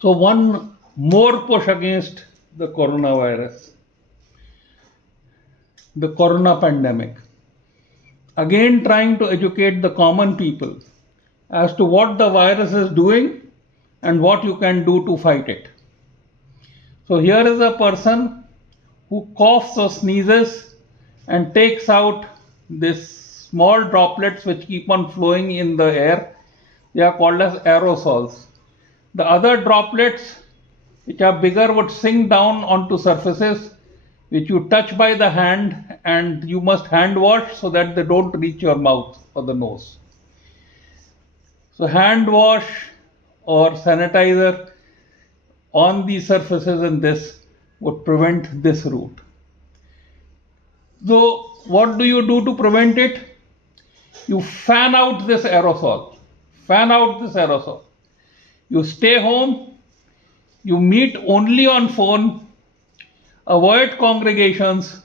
So, one more push against the coronavirus, the corona pandemic. Again, trying to educate the common people as to what the virus is doing and what you can do to fight it. So, here is a person who coughs or sneezes and takes out these small droplets which keep on flowing in the air. They are called as aerosols. The other droplets, which are bigger, would sink down onto surfaces which you touch by the hand, and you must hand wash so that they don't reach your mouth or the nose. So, hand wash or sanitizer on these surfaces in this would prevent this route. So, what do you do to prevent it? You fan out this aerosol. Fan out this aerosol. You stay home, you meet only on phone, avoid congregations,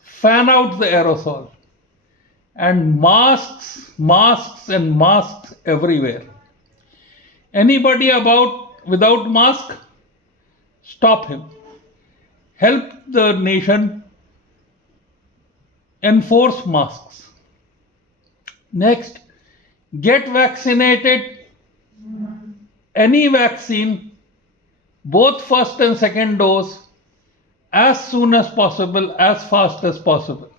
fan out the aerosol, and masks and masks everywhere. Anybody about without mask, stop him. Help the nation enforce masks. Next, get vaccinated. Any vaccine, both first and second dose, as soon as possible, as fast as possible.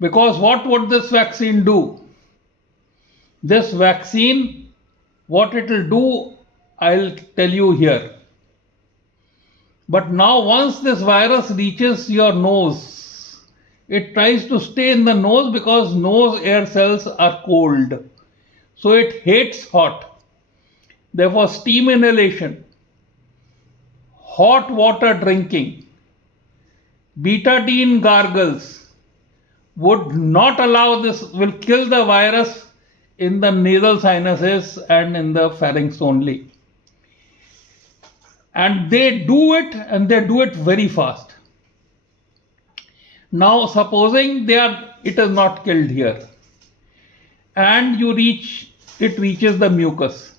Because what would this vaccine do? This vaccine, what it will do, I'll tell you here. But now, once this virus reaches your nose, it tries to stay in the nose because nose air cells are cold. So it hates hot. Therefore, steam inhalation, hot water drinking, betadine gargles would not allow this, will kill the virus in the nasal sinuses and in the pharynx only. And they do it, and they do it very fast. Now, supposing it is not killed here, and it reaches the mucus.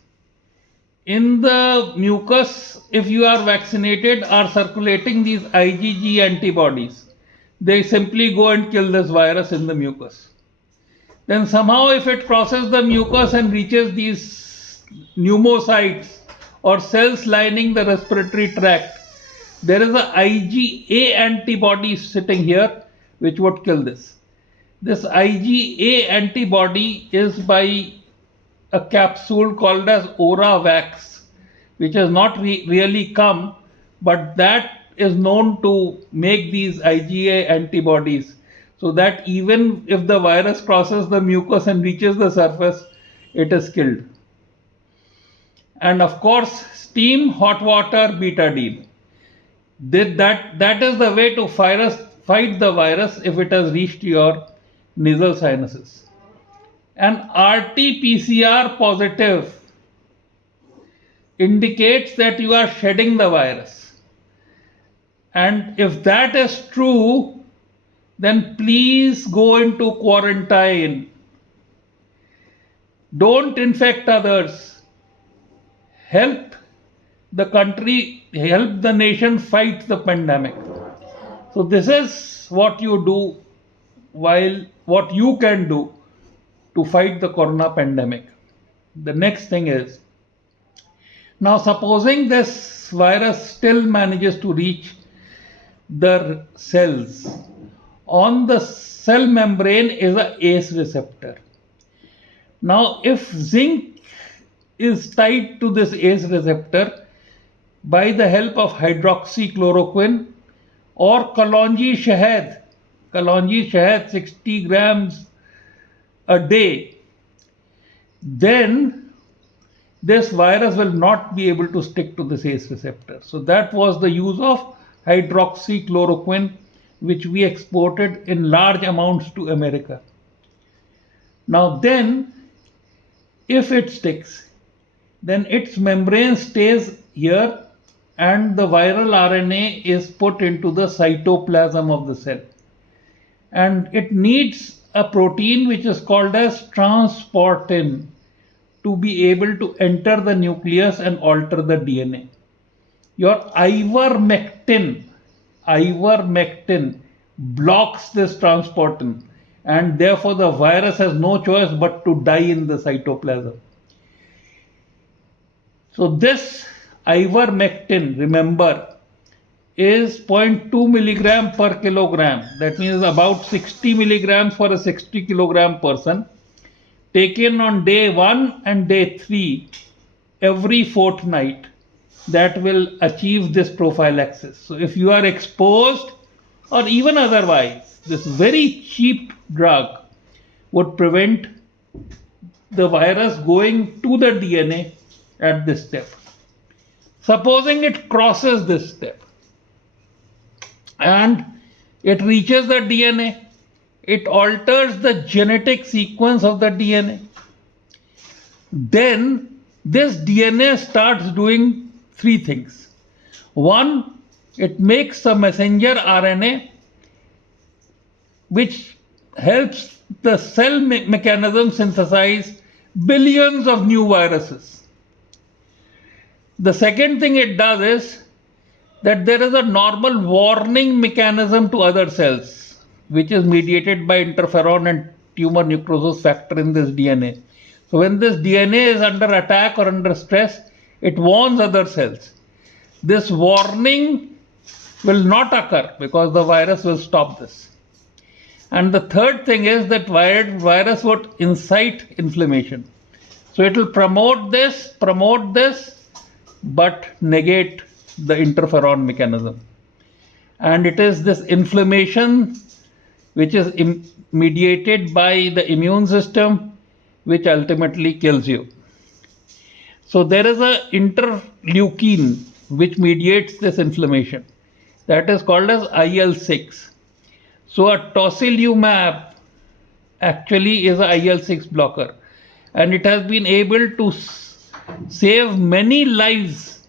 In the mucus, if you are vaccinated, are circulating these IgG antibodies. They simply go and kill this virus in the mucus. Then somehow, if it crosses the mucus and reaches these pneumocytes or cells lining the respiratory tract, there is a IgA antibody sitting here which would kill this. This IgA antibody is by a capsule called as Oravax, which has not really come, but that is known to make these IgA antibodies, so that even if the virus crosses the mucus and reaches the surface, it is killed. And of course, steam, hot water, betadine. That is the way to fight the virus if it has reached your nasal sinuses. An RT-PCR positive indicates that you are shedding the virus. And if that is true, then please go into quarantine. Don't infect others. Help the country, help the nation fight the pandemic. So this is what you do what you can do to fight the corona pandemic. The next thing is, now supposing this virus still manages to reach the cells, on the cell membrane is a ACE receptor. Now, if zinc is tied to this ACE receptor by the help of hydroxychloroquine or kalonji shahad 60 grams a day, then this virus will not be able to stick to this ACE receptor. So that was the use of hydroxychloroquine, which we exported in large amounts to America. Now then, if it sticks, then its membrane stays here and the viral RNA is put into the cytoplasm of the cell. And it needs a protein which is called as transportin to be able to enter the nucleus and alter the DNA. Your ivermectin blocks this transportin, and therefore the virus has no choice but to die in the cytoplasm. So this ivermectin, remember, is 0.2 milligram per kilogram. That means about 60 milligrams for a 60 kilogram person, taken on day 1 and day 3 every fortnight. That will achieve this prophylaxis. So if you are exposed or even otherwise, this very cheap drug would prevent the virus going to the DNA at this step. Supposing it crosses this step and it reaches the DNA, it alters the genetic sequence of the DNA. Then this DNA starts doing three things. One, it makes a messenger RNA which helps the cell mechanism synthesize billions of new viruses. The second thing it does is that there is a normal warning mechanism to other cells, which is mediated by interferon and tumor necrosis factor in this DNA. So when this DNA is under attack or under stress, it warns other cells. This warning will not occur because the virus will stop this. And the third thing is that virus would incite inflammation. So it will promote this, but negate the interferon mechanism. And it is this inflammation which is mediated by the immune system which ultimately kills you. So there is a interleukin which mediates this inflammation. That is called as IL-6. So a tocilizumab actually is a IL-6 blocker, and it has been able to save many lives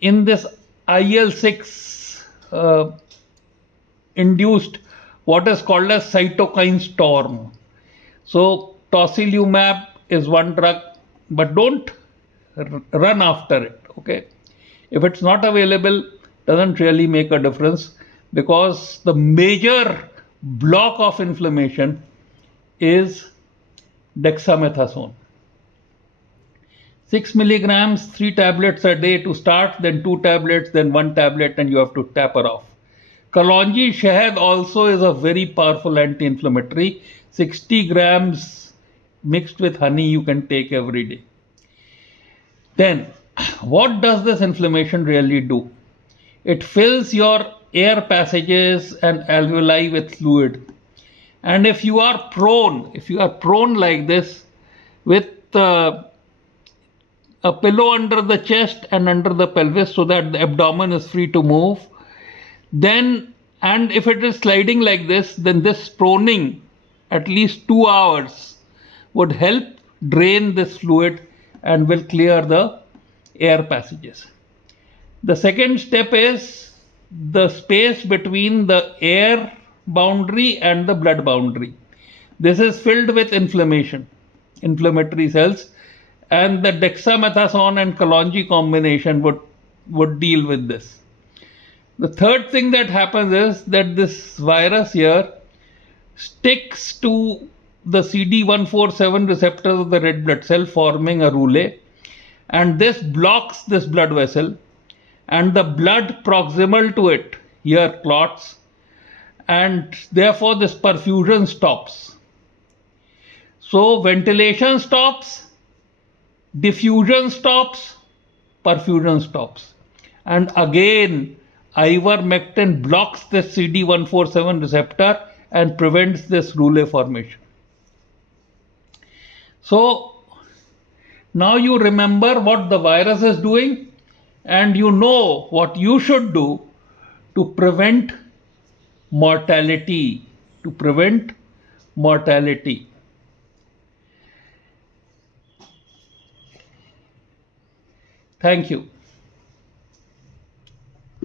in this IL-6 induced what is called as cytokine storm. So tocilizumab is one drug, but don't run after it. Okay, if it's not available, doesn't really make a difference, because the major block of inflammation is dexamethasone. 6 milligrams, 3 tablets a day to start, then 2 tablets, then 1 tablet, and you have to taper off. Kalonji Shahad also is a very powerful anti-inflammatory. 60 grams mixed with honey you can take every day. Then, what does this inflammation really do? It fills your air passages and alveoli with fluid. And if you are prone like this, with a pillow under the chest and under the pelvis so that the abdomen is free to move, then, and if it is sliding like this, then this proning at least 2 hours would help drain this fluid and will clear the air passages. The second step is the space between the air boundary and the blood boundary. This is filled with inflammatory cells, and the dexamethasone and Kalonji combination would deal with this. The third thing that happens is that this virus here sticks to the CD147 receptors of the red blood cell, forming a roulet, and this blocks this blood vessel, and the blood proximal to it here clots, and therefore this perfusion stops. So ventilation stops, diffusion stops, perfusion stops, and again ivermectin blocks this CD147 receptor and prevents this roulet formation. So now you remember what the virus is doing, and you know what you should do to prevent mortality. Thank you.